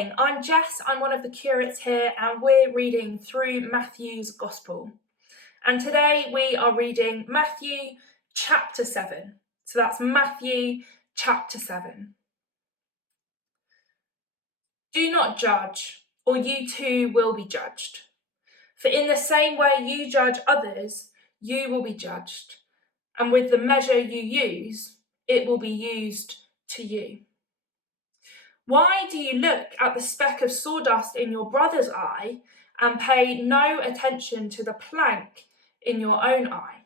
morning, I'm Jess, I'm one of the curates here, and we're reading through Matthew's Gospel. And today we are reading Matthew chapter 7. So that's Matthew chapter 7. Do not judge, or you too will be judged. For in the same way you judge others, you will be judged. And with the measure you use, it will be used to you. Why do you look at the speck of sawdust in your brother's eye and pay no attention to the plank in your own eye?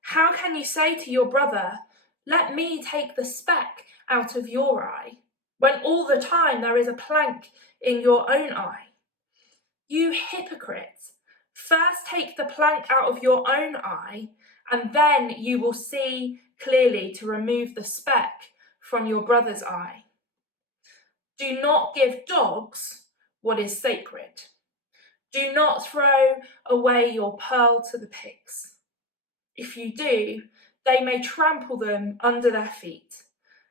How can you say to your brother, "Let me take the speck out of your eye," when all the time there is a plank in your own eye? You hypocrite! First take the plank out of your own eye, and then you will see clearly to remove the speck from your brother's eye. Do not give dogs what is sacred. Do not throw away your pearl to the pigs. If you do, they may trample them under their feet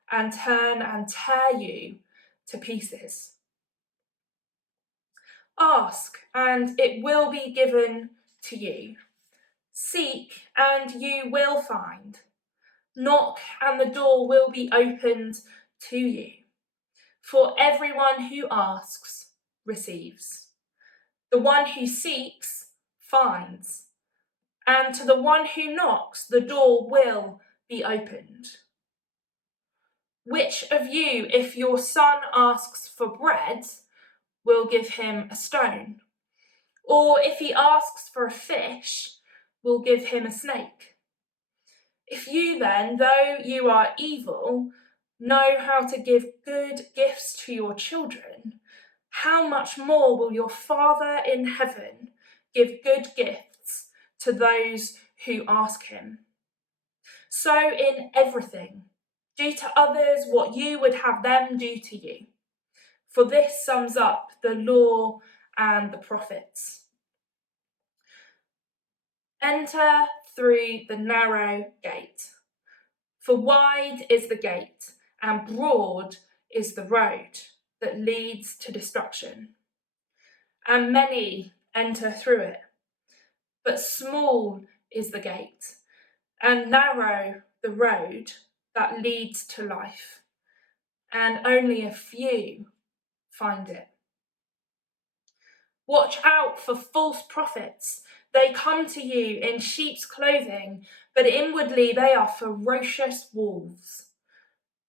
and turn and tear you to pieces. Ask, and it will be given to you. Seek, and you will find. Knock, and the door will be opened to you. For everyone who asks receives. The one who seeks finds. And to the one who knocks, the door will be opened. Which of you, if your son asks for bread, will give him a stone? Or if he asks for a fish, will give him a snake? If you then, though you are evil, know how to give good gifts to your children, how much more will your Father in heaven give good gifts to those who ask him? So in everything, do to others what you would have them do to you. For this sums up the law and the prophets. Enter through the narrow gate. For wide is the gate, and broad is the road that leads to destruction. And many enter through it. But small is the gate, and narrow the road that leads to life, and only a few find it. Watch out for false prophets. They come to you in sheep's clothing, but inwardly they are ferocious wolves.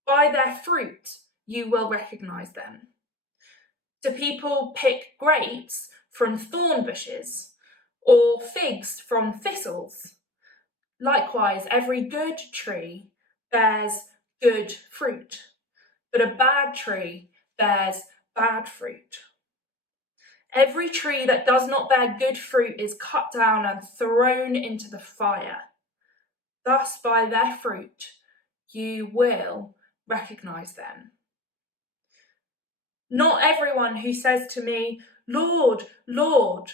By their fruit you will recognize them. Do people pick grapes from thorn bushes, or figs from thistles? Likewise, every good tree bears good fruit, but a bad tree bears bad fruit. Every tree that does not bear good fruit is cut down and thrown into the fire. Thus, by their fruit, you will recognize them. Not everyone who says to me, "Lord, Lord,"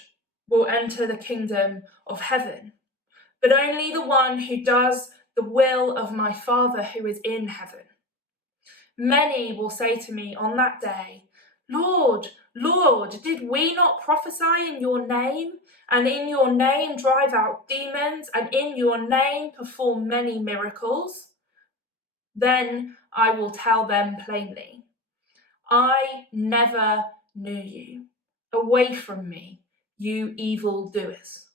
will enter the kingdom of heaven, but only the one who does the will of my Father who is in heaven. Many will say to me on that day, "Lord, Lord, did we not prophesy in your name, and in your name drive out demons, and in your name perform many miracles?" Then I will tell them plainly, "I never knew you. Away from me, you evildoers."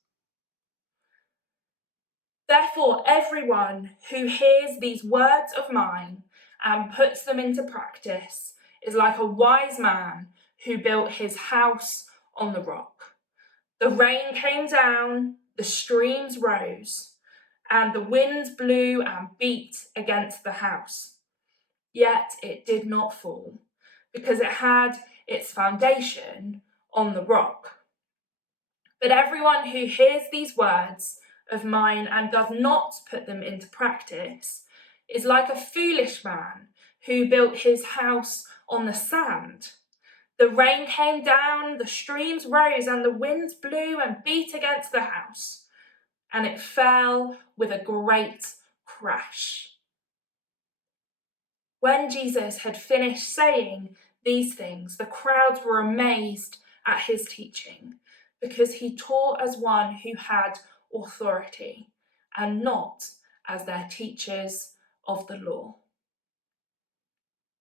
Therefore, everyone who hears these words of mine and puts them into practice is like a wise man who built his house on the rock. The rain came down, the streams rose, and the winds blew and beat against the house. Yet it did not fall, because it had its foundation on the rock. But everyone who hears these words of mine and does not put them into practice is like a foolish man who built his house on the sand. The rain came down, the streams rose, and the winds blew and beat against the house, and it fell with a great crash. When Jesus had finished saying these things, the crowds were amazed at his teaching, because he taught as one who had authority and not as their teachers of the law.